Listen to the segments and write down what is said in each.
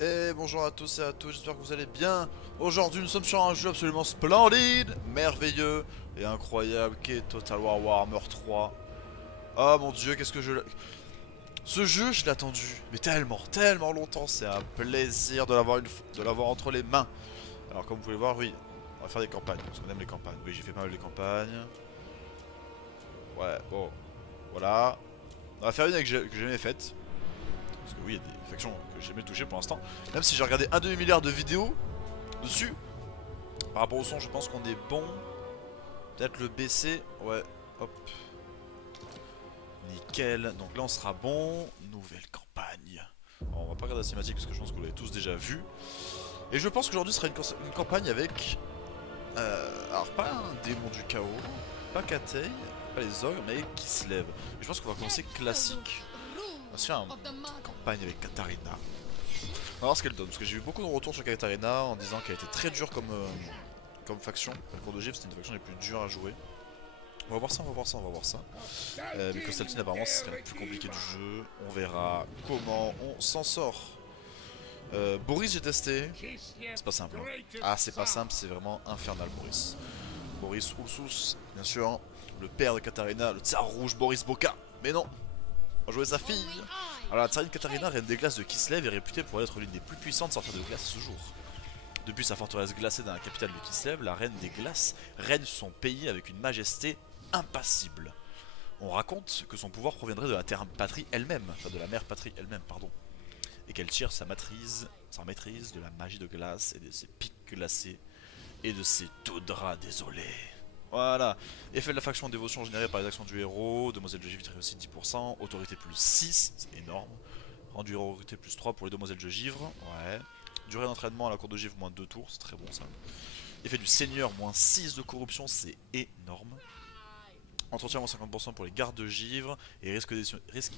Et bonjour à tous et à toutes, j'espère que vous allez bien. Aujourd'hui nous sommes sur un jeu absolument splendide, merveilleux et incroyable qui est Total War Warhammer 3. Oh mon dieu, qu'est-ce que je... Ce jeu je l'ai attendu, mais tellement longtemps, c'est un plaisir de l'avoir entre les mains. Alors comme vous pouvez voir, oui, on va faire des campagnes, parce qu'on aime les campagnes. Oui, j'ai fait pas mal de campagnes. Ouais, bon, voilà. On va faire une que j'ai jamais faite. Parce que oui, il y a des factions que j'ai jamais touchées pour l'instant. Même si j'ai regardé un demi-milliard de vidéos dessus. Par rapport au son, je pense qu'on est bon. Peut-être le baisser. Ouais, hop. Nickel. Donc là, on sera bon. Nouvelle campagne. Bon, on va pas regarder la cinématique parce que je pense que vous l'avez tous déjà vu. Et je pense qu'aujourd'hui sera une campagne avec... alors, pas un démon du chaos. Pas Katei. Pas les ogres, mais qui se lève. Et je pense qu'on va commencer classique. On va se faire une campagne avec Katarina. On va voir ce qu'elle donne. Parce que j'ai eu beaucoup de retours sur Katarina en disant qu'elle était très dure comme faction. La cour de Givre, c'était une faction les plus dures à jouer. On va voir ça, on va voir ça, on va voir ça. Mais Constantine, apparemment, ce serait le plus compliqué du jeu. On verra comment on s'en sort. Boris, j'ai testé. C'est pas simple. Hein. Ah, c'est pas simple, c'est vraiment infernal, Boris. Boris Ursus, bien sûr. Le père de Katarina, le tsar rouge Boris Boka. Mais non, on va jouer sa fille. Alors, la tsarine Katarina, reine des glaces de Kislev, est réputée pour être l'une des plus puissantes sorties de glace à ce jour. Depuis sa forteresse glacée dans la capitale de Kislev, la reine des glaces règne son pays avec une majesté impassible. On raconte que son pouvoir proviendrait de la terre patrie elle-même, enfin de la mère patrie elle-même, pardon, et qu'elle tire sa maîtrise de la magie de glace et de ses pics glacés et de ses taux draps désolés. Voilà, effet de la faction de dévotion générée par les actions du héros, demoiselle de Givre réussit 10%, autorité plus 6, c'est énorme, rendu autorité plus 3 pour les demoiselles de Givre, ouais. Durée d'entraînement à la cour de Givre, moins 2 tours, c'est très bon ça. Effet du seigneur, moins 6 de corruption, c'est énorme. Entretien, moins 50% pour les gardes de Givre. Et risque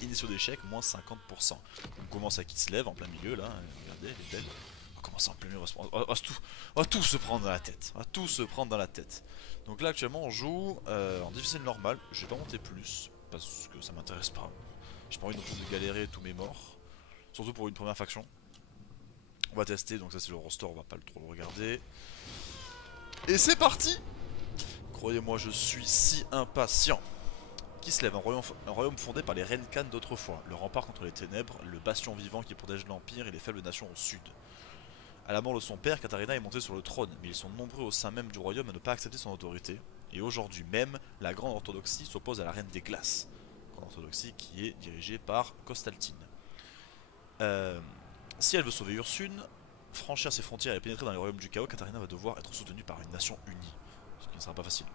initiaux d'échec, moins 50%. On commence à qui se lève en plein milieu là. Regardez, elle est belle. On va commencer en plein milieu, on va tout se prendre dans la tête. On va tout se prendre dans la tête. Donc là actuellement on joue en difficile normal. Je vais pas monter plus parce que ça m'intéresse pas. J'ai pas envie non plus de galérer tous mes morts. Surtout pour une première faction. On va tester, donc ça c'est le roster, on va pas trop le regarder. Et c'est parti! Croyez-moi, je suis si impatient. Qui se lève, un royaume fondé par les reines Khan d'autrefois, le rempart contre les ténèbres, le bastion vivant qui protège l'Empire et les faibles nations au sud. À la mort de son père, Katarina est montée sur le trône, mais ils sont nombreux au sein même du royaume à ne pas accepter son autorité. Et aujourd'hui même, la Grande Orthodoxie s'oppose à la Reine des Glaces. Grande Orthodoxie qui est dirigée par Constantine. Si elle veut sauver Ursune, franchir ses frontières et pénétrer dans les royaumes du chaos, Katarina va devoir être soutenue par une nation unie. Ce qui ne sera pas facile.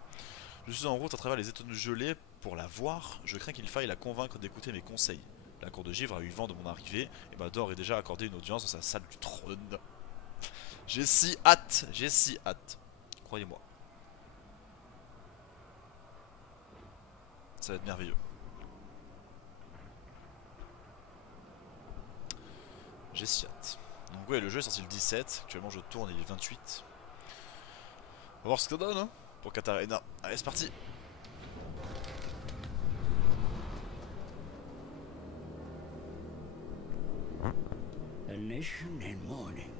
Je suis en route à travers les étonnes gelées pour la voir. Je crains qu'il faille la convaincre d'écouter mes conseils. La cour de Givre a eu vent de mon arrivée et m'a d'ores et déjà accordé une audience dans sa salle du trône. J'ai si hâte, j'ai si hâte. Croyez-moi. Ça va être merveilleux. J'ai si hâte. Donc ouais, le jeu est sorti le 17. Actuellement je tourne, il est 28. On va voir ce que ça donne hein, pour Katarina. Allez, c'est parti. A nation in mourning.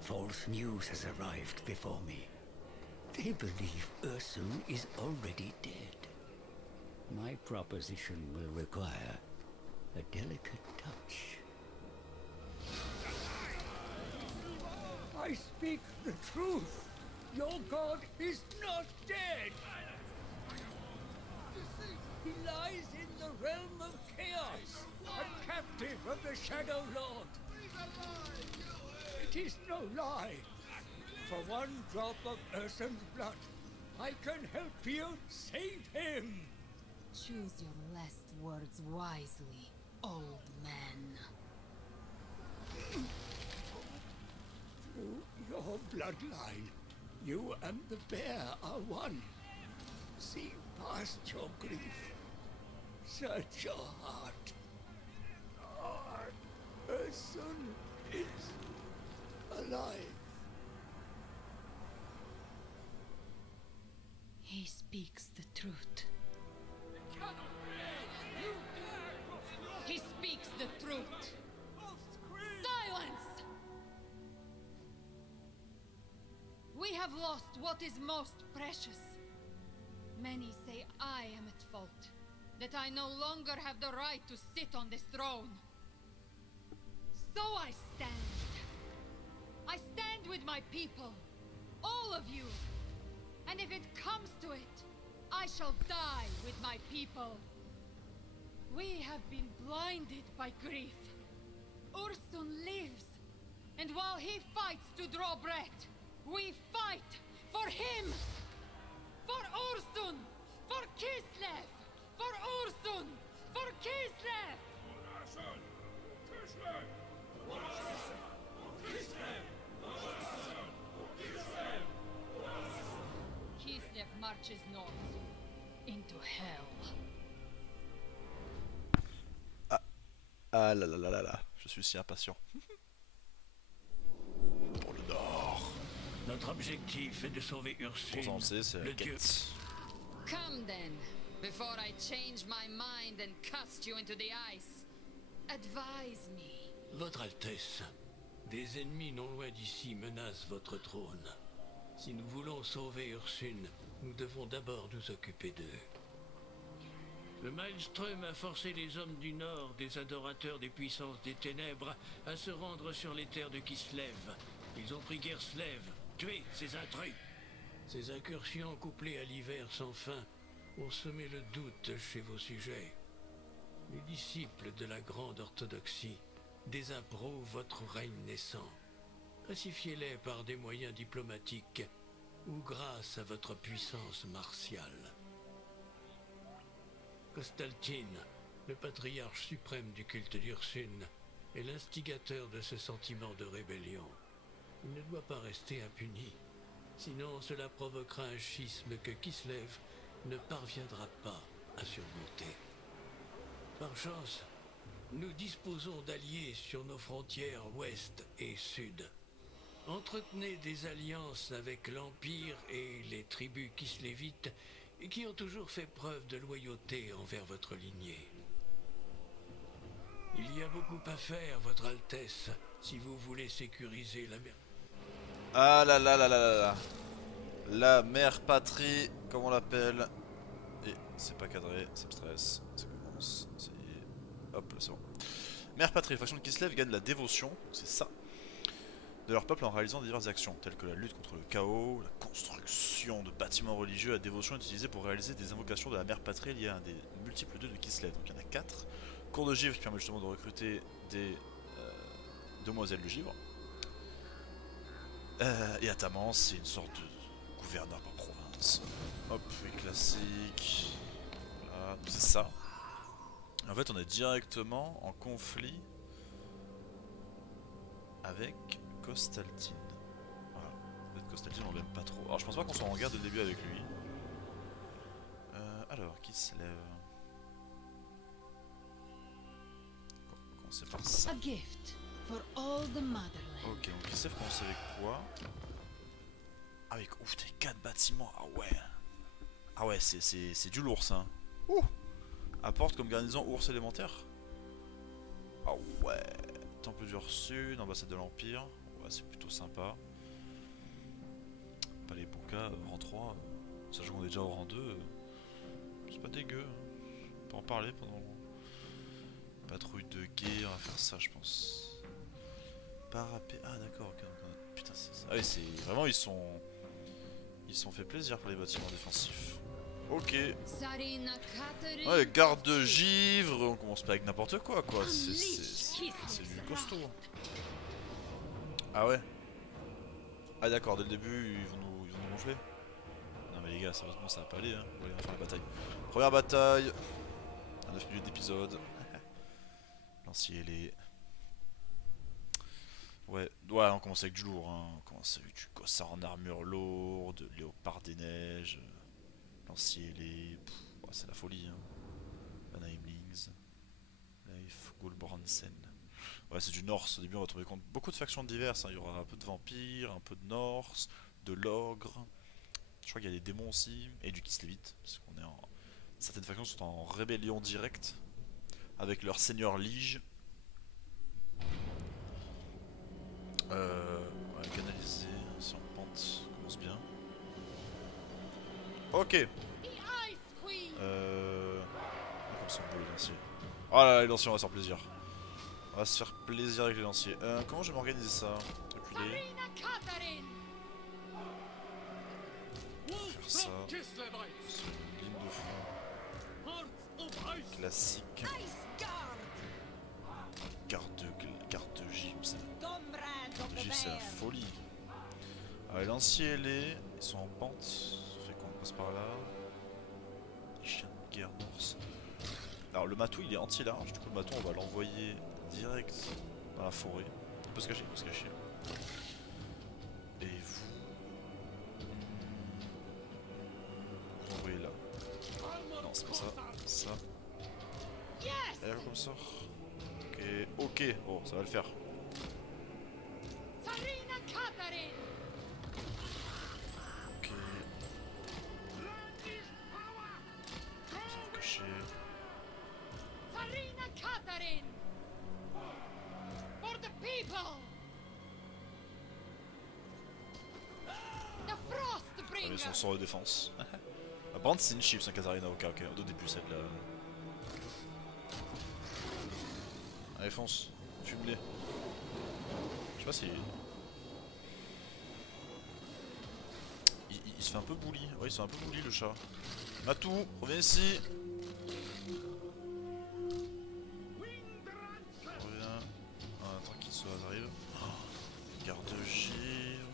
False news has arrived before me. They believe Ursun is already dead. My proposition will require a delicate touch. I speak the truth. Your god is not dead. He lies in the realm of chaos, a captive of the Shadow Lord. It is no lie. For one drop of Ursun's blood, I can help you save him. Choose your last words wisely, old man. Through your bloodline, you and the bear are one. See past your grief. Search your heart. Ursun is alive. He speaks the truth. He speaks the truth. Silence! have lost what is most precious. Many say I am at fault, that I no longer have the right to sit on this throne. So I stand. I stand with my people, all of you. And if it comes to it, I shall die with my people. We have been blinded by grief. Ursun lives, and while he fights to draw breath, we fight for him! For Ursun! For Kislev! For Ursun! For Kislev! Kislev marches north, into hell. Ah là là là là là, je suis si impatient. Pour le nord. Notre objectif est de sauver Ursune, C'est la le dieu. quête. Come then, before I change my mind and cast you into the ice. Advise me. Votre Altesse, des ennemis non loin d'ici menacent votre trône. Si nous voulons sauver Ursune, nous devons d'abord nous occuper d'eux. Le Maelstrom a forcé les hommes du Nord, des adorateurs des puissances des ténèbres, à se rendre sur les terres de Kislev. Ils ont pris Gerslev, tué ces intrus. Ces incursions couplées à l'hiver sans fin ont semé le doute chez vos sujets. Les disciples de la grande orthodoxie désapprouvent votre règne naissant. Pacifiez-les par des moyens diplomatiques ou grâce à votre puissance martiale. Kostaltyn, le patriarche suprême du culte d'Ursune, est l'instigateur de ce sentiment de rébellion. Il ne doit pas rester impuni, sinon cela provoquera un schisme que Kislev ne parviendra pas à surmonter. Par chance, nous disposons d'alliés sur nos frontières ouest et sud. Entretenez des alliances avec l'Empire et les tribus kislévites qui ont toujours fait preuve de loyauté envers votre lignée. Il y a beaucoup à faire, Votre Altesse, si vous voulez sécuriser la mer. Ah là là là là là là. La mère patrie, comme on l'appelle. Et c'est pas cadré, ça me stresse. Ça commence, ça y est. Hop là, c'est bon. Mère patrie, faction de Kislev gagne la dévotion, c'est ça, de leur peuple en réalisant diverses actions, telles que la lutte contre le chaos, la construction de bâtiments religieux. La dévotion est utilisée pour réaliser des invocations de la mère patrie liées à un des multiples dieux de Kislev. Donc il y en a 4. Cours de givre qui permet justement de recruter des demoiselles de givre. Et Ataman, c'est une sorte de gouverneur par province. Hop, et classique. Voilà, c'est ça. En fait, on est directement en conflit avec Kostaltyn. Voilà. En fait, Kostaltyn, on l'aime pas trop. Alors, je pense pas qu'on soit en guerre dès le début avec lui. Alors, qui se lève? On va commencer par ça. A gift for all the motherland. Ok, donc qui sait commencer avec quoi? Avec ouf, t'es 4 bâtiments. Ah ouais. Ah ouais, c'est du lourd ça. Ouh. Apporte comme garnison ours élémentaire. Ah ouais. Temple d'Ursune, ambassade de l'Empire. Ouais, c'est plutôt sympa. Palais Bouka, rang 3. Sachant qu'on est déjà au rang 2. C'est pas dégueu. On peut en parler pendant. Patrouille de guerre, on va faire ça, je pense. Parapet. Ah d'accord, ok. Putain, c'est ça. Ah oui, c'est. Vraiment, ils sont fait plaisir pour les bâtiments défensifs. Ok. Ouais, garde de givre, on commence pas avec n'importe quoi, c'est du costaud. Ah ouais. Ah d'accord, dès le début, ils vont nous gonfler. Non mais les gars, sérieusement, ça va pas aller, hein. Ouais, on va faire la bataille. Première bataille. À 9 minutes d'épisode. Lancier les... Ouais, on commence avec du lourd, hein. On commence avec du cossard en armure lourde, léopard des neiges, lancier les... Ouais, c'est la folie, hein. Van Heimlings, Leif Gulbrandsen. Ouais, c'est du Norse. Au début, on va trouver compte beaucoup de factions diverses, hein. Il y aura un peu de vampires, un peu de Norse, de l'ogre. Je crois qu'il y a des démons aussi, et du Kislevite, parce qu'on est en... Certaines factions sont en rébellion directe, avec leur seigneur Lige. Ouais, canalisé, c'est en pente, commence bien. Ok. The Ice Queen. Comme ça, on peut les lanciers. Oh là là, les lanciers, on va se faire plaisir. On va se faire plaisir avec les lanciers. Comment je vais m'organiser ça? Reculer. Sarina Catherine. Faire ça. Sur une ligne de front. Classique. Garde J, c'est la folie. Les lanciers ailés, ils sont en pente. Ça fait qu'on passe par là. Les chiens de guerre norse. Alors le matou il est anti-large, du coup le matou on va l'envoyer direct dans la forêt. Il peut se cacher, il peut se cacher. Et vous envoyez là. Non c'est pas ça, ça. Et là comme ça. Ok, ok, bon ça va le faire. Sarina Catherine. Ok. Vous en cachez. Sarina Catherine. For the people. The Frost Avec Bringer. son sort de défense. Par contre c'est une chips, un Katarina, ok, au début celle-là. Allez fonce, fume-les. Je sais pas si... Il se fait un peu bully, ouais il se fait un peu bully le chat. Matou, reviens ici. Reviens. Ah, tranquille, ça arrive. Oh, garde givre.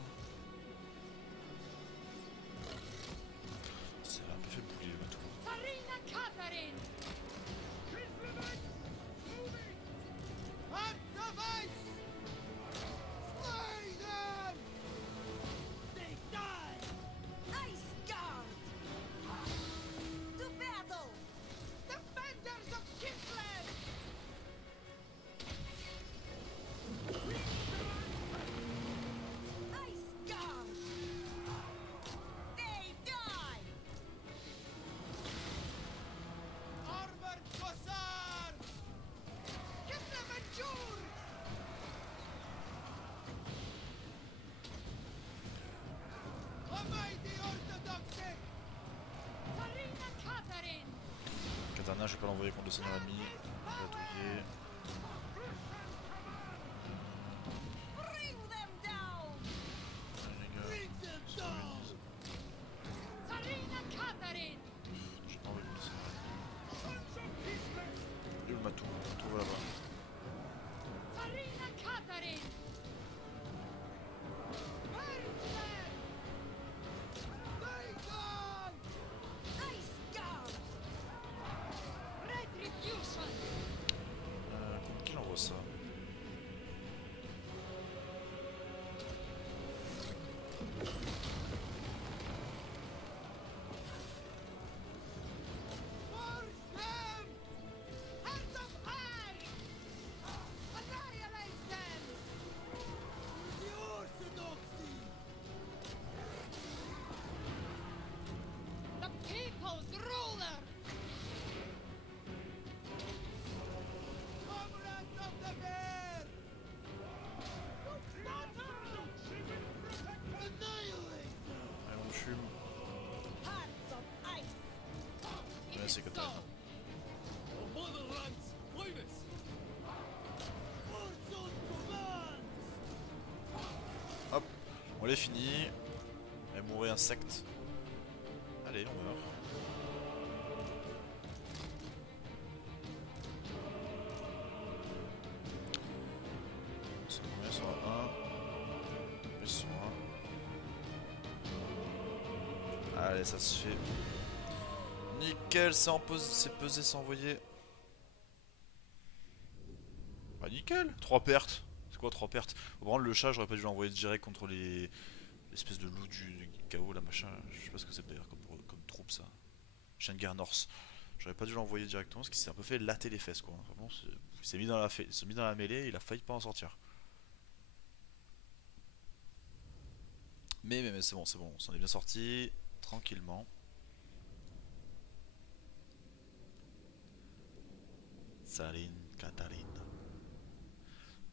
Ça l'a un peu fait bully le Matou. Sarina Catherine. Hearts of Ice. Slay them. They die. Ice Guard. To battle. Defenders of Kislev. Ice Guard. They die. Armored Hussar. Kislev endures. Obey the orthodoxy. Sarina Catherine. Katana, je vais pas l'envoyer contre le seigneur ami. On va douiller. Bring them down. Allez, les gars, on s'organise. Sarina Catherine. Je vais pas envoyer contre le seigneur ami. Il est où le Matou? On le trouve là-bas. Sarina Catherine. Burn them. They gone. Ice Guard. Retribution. Contre qui j'envoie ça? Force them. Hands of ice. Annihilate them. The orthodoxy. The people's ruler. Comrades of the bear. Annihilate them. Allez, on fume. Hearts of ice. Ouais, c'est Katana. Hop, on l'a fini. Elle mourait insecte. Allez, on meurt. C'est combien sur un 1. Sur un. Allez, ça se fait. Nickel, c'est pesé, c'est envoyé. Bah nickel, 3 pertes. C'est quoi 3 pertes? Au prendre le chat, j'aurais pas dû l'envoyer direct contre l'espèce de loup du chaos, là machin. Je sais pas ce que c'est d'ailleurs comme troupe ça. Chien de guerre norse. J'aurais pas dû l'envoyer directement parce qu'il s'est un peu fait latter les fesses quoi. Vraiment, il s'est mis dans la mêlée et il a failli pas en sortir. Mais c'est bon, on s'en est bien sorti tranquillement. Sarina Catherine.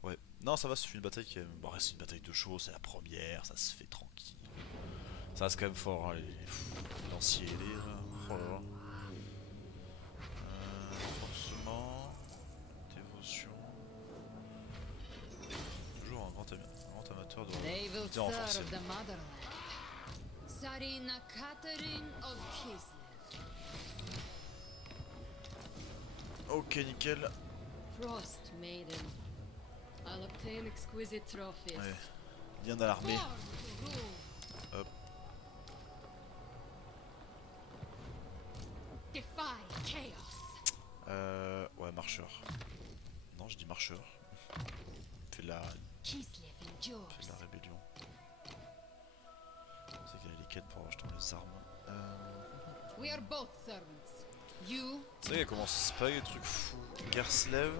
Ouais. Non, ça va, c'est une bataille qui est... Bon, c'est une bataille de chevaux, c'est la première, ça se fait tranquille. Ça reste quand même fort, hein, les lanciers ailés là. Oh là là. Forcément. Dévotion. Toujours un grand amateur de They will unité renforcée. serve the motherland. Sarina Catherine of Kislev. Ok, nickel. Frost Maiden. I'll obtain exquisite trophies. Ouais. Bien à l'armée. Born to rule. Hop. Defy chaos. Ouais, marcheur. Non, je dis marcheur. Fait de la Kislev endures. rébellion. C'est qu'il y a les quêtes pour acheter les armes. We are both servants. You C'est vrai qu'elle commence pas des trucs fous. Guerre se lève.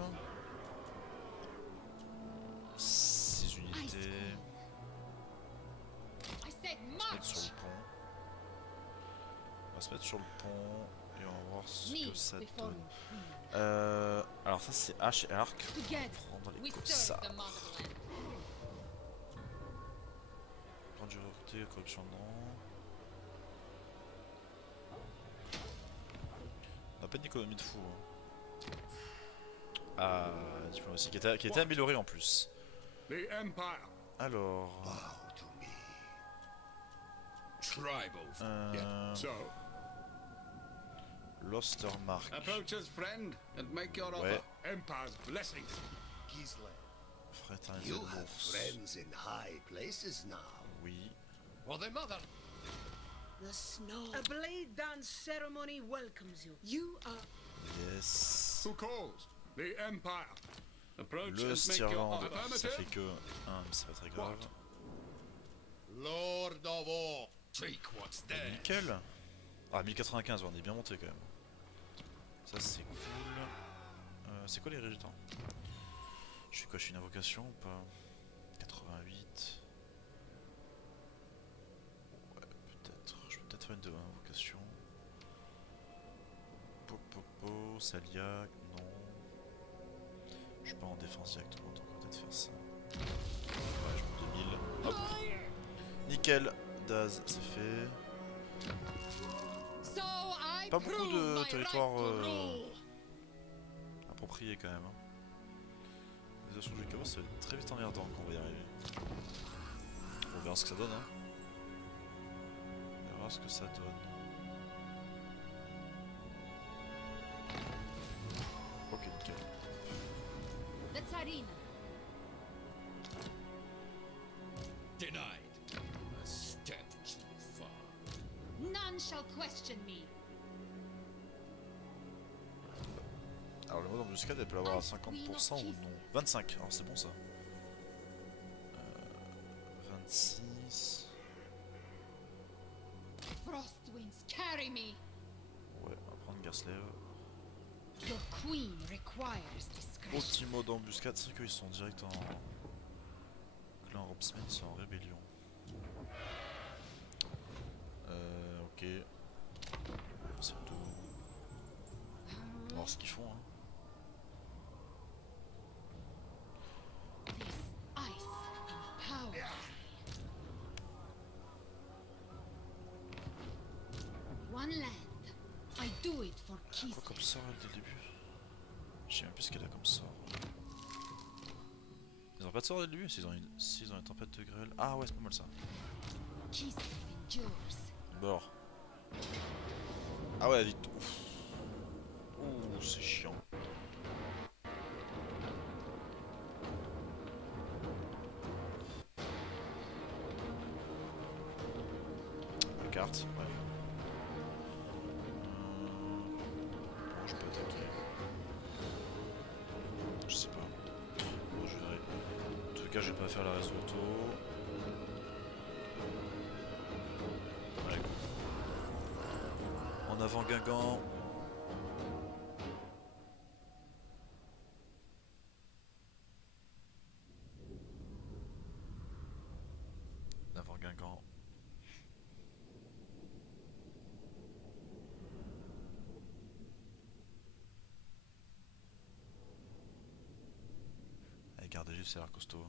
6 unités. I said On va se mettre sur march. le pont. On va se mettre sur le pont et on va voir ce Me que ça before donne. me. Alors ça c'est hache et arc. Together Prendre les we comme serve ça. the motherland. Prendre du recruter, corruption non. On n'a pas d'économie de fou. Hein. Ah, diplomatie qui était améliorée en plus. The Empire. Alors. Bow to me. Tribal. Yeah. So, Lostermark. approach us, friend, and make your Ouais. offer. Empire's blessings. Kislev, Fraternité you de have l'ours. friends in high places now. Oui. For the mother. The snow. A blade dance ceremony welcomes you. You are Yes. Who calls? The Empire. Approach Le and make your Stirland. offer. Ça fait Affirmative. que 1, mais c'est pas très grave. Lord of War. Take what's there. Nickel. Ah, 1095, on est bien monté quand même. Ça c'est cool. C'est quoi les résultats? Je fais quoi? Je suis une invocation ou pas? 88. Ouais, peut-être. Je peux peut-être faire une invocation. Popopo, Saliac, non. Je suis pas en défense directement, donc on va peut-être faire ça. Ouais, je mets 2000. Hop. Nickel. Daz, c'est fait. So I Pas beaucoup prove de my territoires right to rule. appropriés quand même. Hein. Les assauts du chaos, ça va être très vite emmerdant quand on va y arriver. On verra ce que ça donne. Hein. On verra ce que ça donne. Ok, nickel. The Tsarina. Denied. A step too far. None shall question me. Alors le mode embuscade, elle peut l'avoir à 50% ou non? 25, alors c'est bon ça. 26. Frost winds carry me. Ouais, on va prendre Garslave. Your queen requires discretion. Petit mode embuscade, c'est qu'ils sont direct en... Clan Robsman, c'est en rébellion. Ok. C'est tout. On va voir ce qu'ils font. Hein. This ice empowers me. One land. I do it for Quoi Kislev. comme sort elle, dès le début? Je sais même plus ce qu'elle a comme sort. Ils ont pas de sort dès le début? S'ils ont une tempête de grêle. Ah ouais, c'est pas mal ça. Kislev endures. Bon. Ah ouais, vite. Ouf. Ouh, c'est chiant. La carte, ouais. Je peux attaquer. Je sais pas. Bon, je verrai. En tout cas, je vais pas faire la race auto. Ouais. En avant Guingamp. En avant Guingamp. Allez, garde juste, c'est l'air costaud.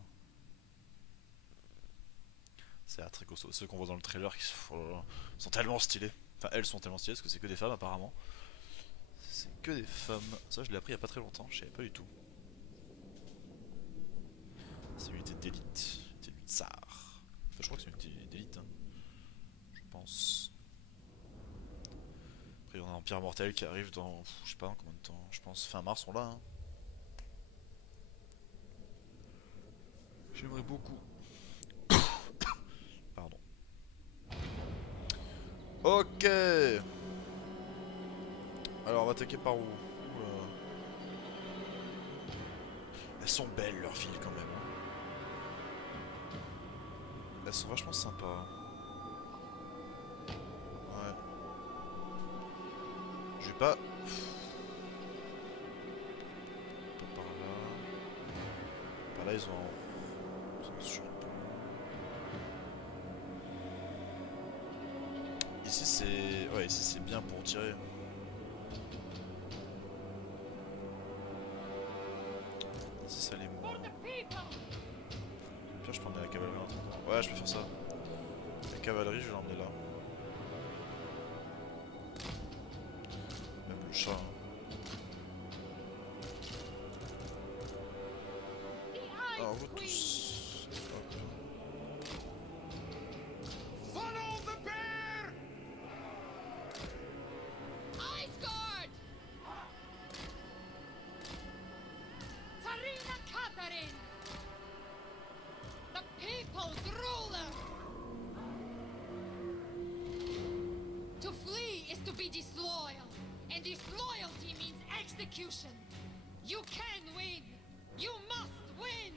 Ça Ça a l'air très costaud. Ceux qu'on voit dans le trailer qui sont tellement stylés. Enfin, elles sont tellement stylées parce que c'est que des femmes apparemment. C'est que des femmes. Ça, je l'ai appris il y a pas très longtemps. Je savais pas du tout. C'est une unité d'élite. C'est du tsar. Enfin, je crois que c'est une unité d'élite. Hein. Je pense. Après, on a Empire Mortel qui arrive dans. Je sais pas combien de temps. Je pense fin mars, on l'a. Hein. J'aimerais beaucoup. Pardon. Ok. Alors on va attaquer par où? Elles sont belles leurs filles quand même. Elles sont vachement sympas. Ouais. Je vais pas... Pas par là. Par là ils ont surpont. Ici c'est... Ouais, ici c'est bien pour tirer. Ici ça l'est moins. Puis je peux emmener la cavalerie en attendant. Ouais, je peux faire ça. La cavalerie, je vais l'emmener là. Même le chat. Hein. Alors vous tous. Hop. Follow the bear! Iceguard! Tsarina Catherine! The people's ruler! To flee is to be disloyal, and disloyalty means execution. You can win! You must win!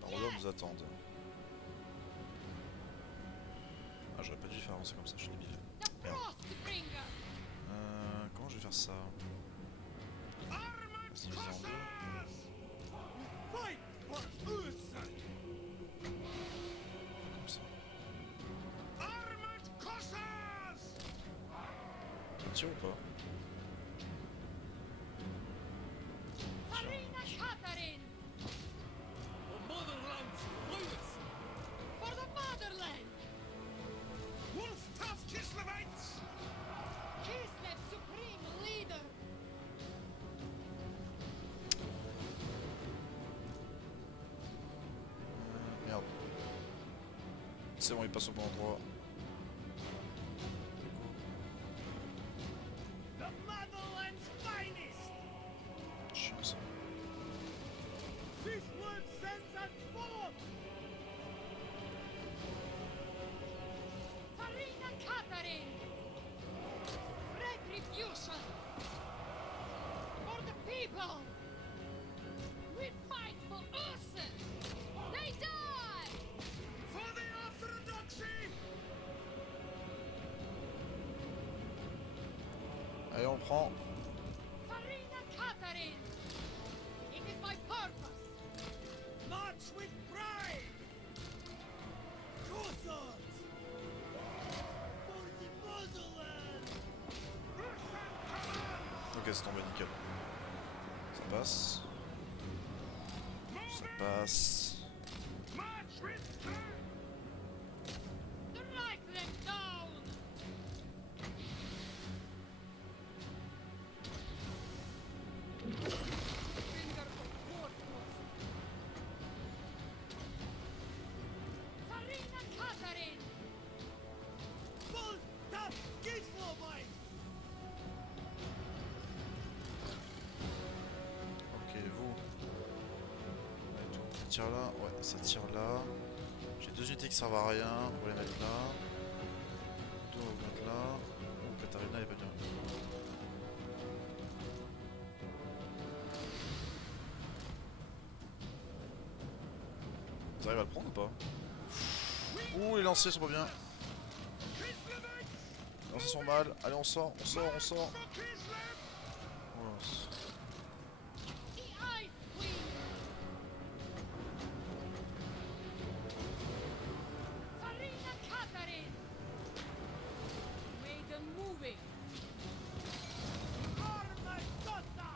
Par là nous attendent. Ah, j'aurais pas dû faire avancer comme ça, je suis débile. The Merde. Frostbringer! Comment je vais faire ça? Se diviser en deux. Fight for Ursun! Comme ça. Armored Cossars! Ça tire ou pas? Tsarina Catherine! The motherland's finest! For the motherland! Wolf-tough Kislevites! Kislev supreme leader! Merde. C'est bon, il passe au bon endroit. The motherland's finest! Chiant ça. This word sends us forth! Tsarina Catherine! Retribution! For the people! We fight for Ursun! They die! For the orthodoxy! Allez, on le prend. Tsarina Catherine! It is my purpose! March with pride! Cossars! For the motherland! Ok, c'est tombé nickel. Ça passe. Ça passe. March with pride! Strike them down! Finger of Warcross! Tsarina Catherine! Wolf-tough Kislevites! Ok, vous. Ouais, tout. Ça tire là. Ouais, ça tire là. J'ai deux unités qui servent à rien. On va les mettre là. Deux, on va les mettre là. Oh, Katarina, elle est pas bien. Vous arrivez à le prendre ou pas? Ouh, les lanciers sont pas bien. Les lanciers sont mal. Allez, on sort, on sort, on sort. Oh, The Ice Queen! Tsarina Catherine! Made them moving! Armored Cossars!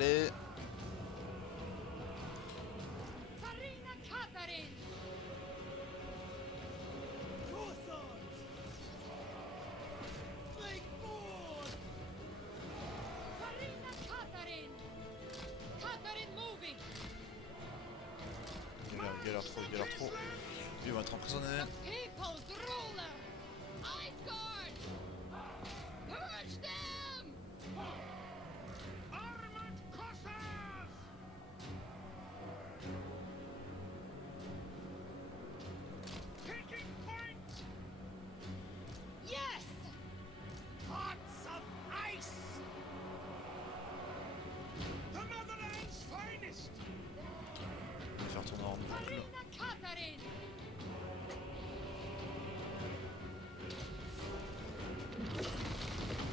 Allez. Farina Katarin! Corsons! Make board! Farina Katarin! Katarin moving! Galère trop. Lui, il va être emprisonné. The people's ruler! Isgard! Purge them! Armored Cossars! Taking point! Yes! Hearts of ice! The motherland's finest! On va faire tourner en boucle. Farina Katarin!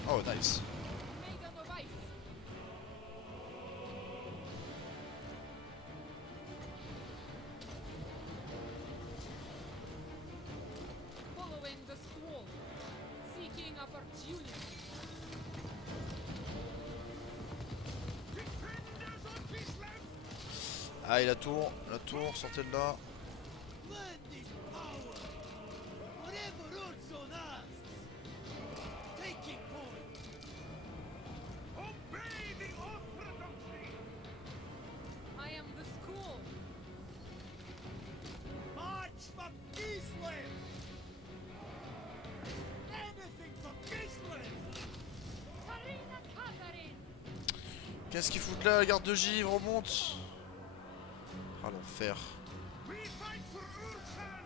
Oh, nice. Maiden of Ice! Following the squall, seeking opportunity. Defenders of Kislev! Ah, et la tour, sortez de là. Lend this power! Whatever Urson asks! Taking point! Obey the orthodoxy! I am the school. March for Kislev! Anything for Kislev! Farina Katarin! Qu'est-ce qu'ils foutent là, la garde de givre, remonte. Ah, l'enfer. We fight for Urson!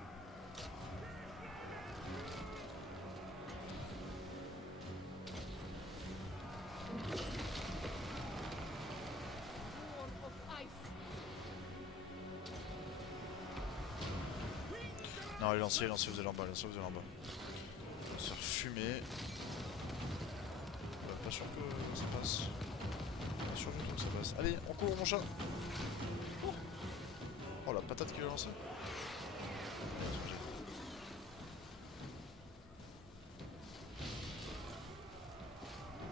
Sword of Ice! Non, allez, lancez, vous allez en bas, On va se faire fumer. Pas sûr que ça passe. Pas sûr du tout que ça passe. Allez, on court, mon chat. Oh, la patate qu'il a lancée.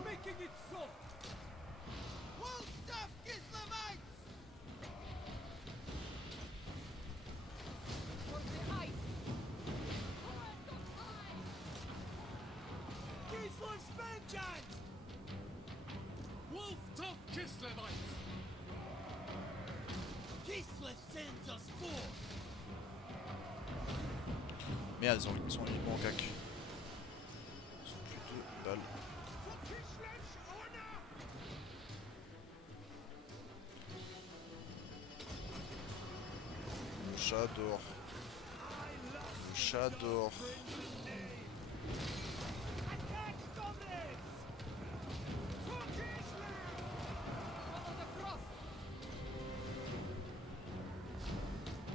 Making it so! Wolfstaff Kislevites! For the ice! Torrent of ice! Kislev's vengeance! Wolftoff Kislevites! Kislev sends us forth! Merde, ils sont uniquement en cac. Ils sont plus de balles. For Kislev's honor! Le chat dort. Le chat dort. Attack, comrades! For Kislev! Follow the frost!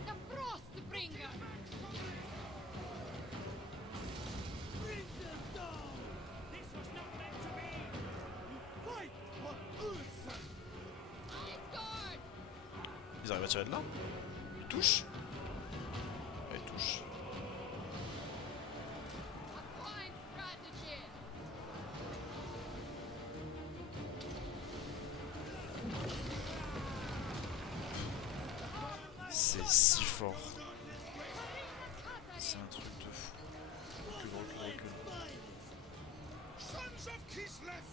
The Frostbringer! Bring them down! This was not meant to be! Fight for Urson! Isgard! Ils arrivent à tirer de là. Ils touchent. Ouais, ils touchent. A fine strategy! C'est si fort. C'est Katarin! un truc de fou. Recule. Sons of Kislev!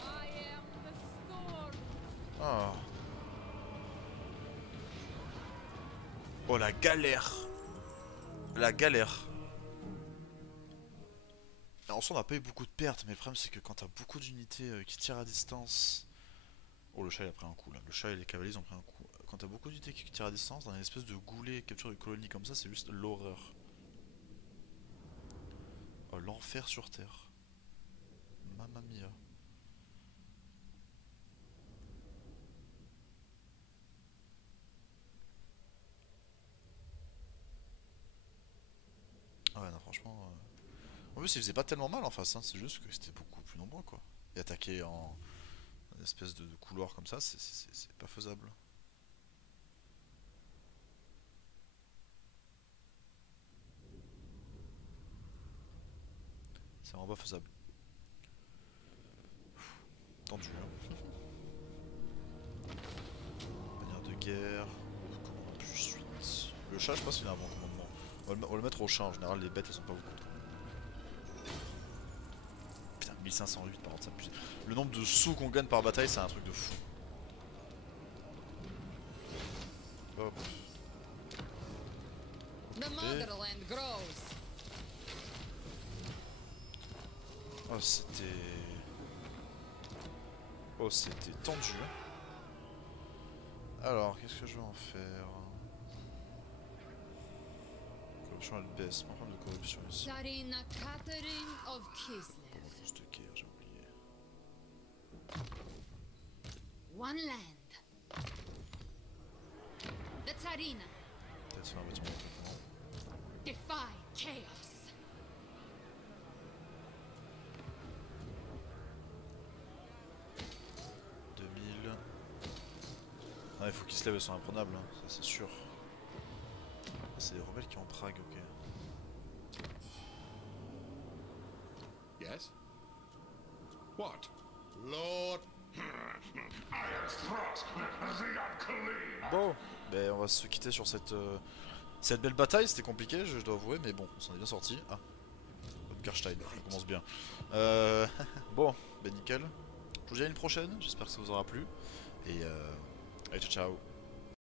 I am the storm! Ah. Oh, la galère. La galère. En soi, on n'a pas eu beaucoup de pertes, mais le problème c'est que quand t'as beaucoup d'unités qui tirent à distance. Oh, le chat il a pris un coup là. Le chat et les cavaliers ont pris un coup. Quand t'as beaucoup d'unités qui tirent à distance, dans une espèce de goulet capture de colonie comme ça, c'est juste l'horreur. Oh, l'enfer sur terre. Mamma mia. Ah ouais, non, franchement. En plus, ils faisaient pas tellement mal en face, hein. C'est juste que c'était beaucoup plus nombreux quoi. Et attaquer en une espèce de couloir comme ça, c'est pas faisable. C'est vraiment pas faisable. Tendu, hein. guerre. Commandement plus 8. Le chat, je sais pas s'il a un bon commandement. On va le mettre au chat, en général les bêtes elles sont pas beaucoup contre. Putain, 1508 par contre, ça abuse. Le nombre de sous qu'on gagne par bataille, c'est un truc de fou. Hop. The motherland grows. Oh, c'était... Oh, c'était tendu. Alors, qu'est-ce que je vais en faire? Corruption elle baisse, pas problème de corruption ici. Tsarina Catherine of Kislev. Commence de guerre, j'ai oublié. One land. The Tsarina. Peut-être faire un bâtiment d'entraînement. Defy chaos. Ah, il faut qu'ils se lèvent, ils sont imprenables, hein. Ça c'est sûr. C'est des rebelles qui ont Prague, ok. Yes? What? Lord. Bon, ben on va se quitter sur cette belle bataille, c'était compliqué, je dois avouer, mais bon, on s'en est bien sorti. Ah, Hopgerstein, ça commence bien. Bon, ben nickel. Je vous dis à une prochaine, j'espère que ça vous aura plu. Et allez, ciao ciao.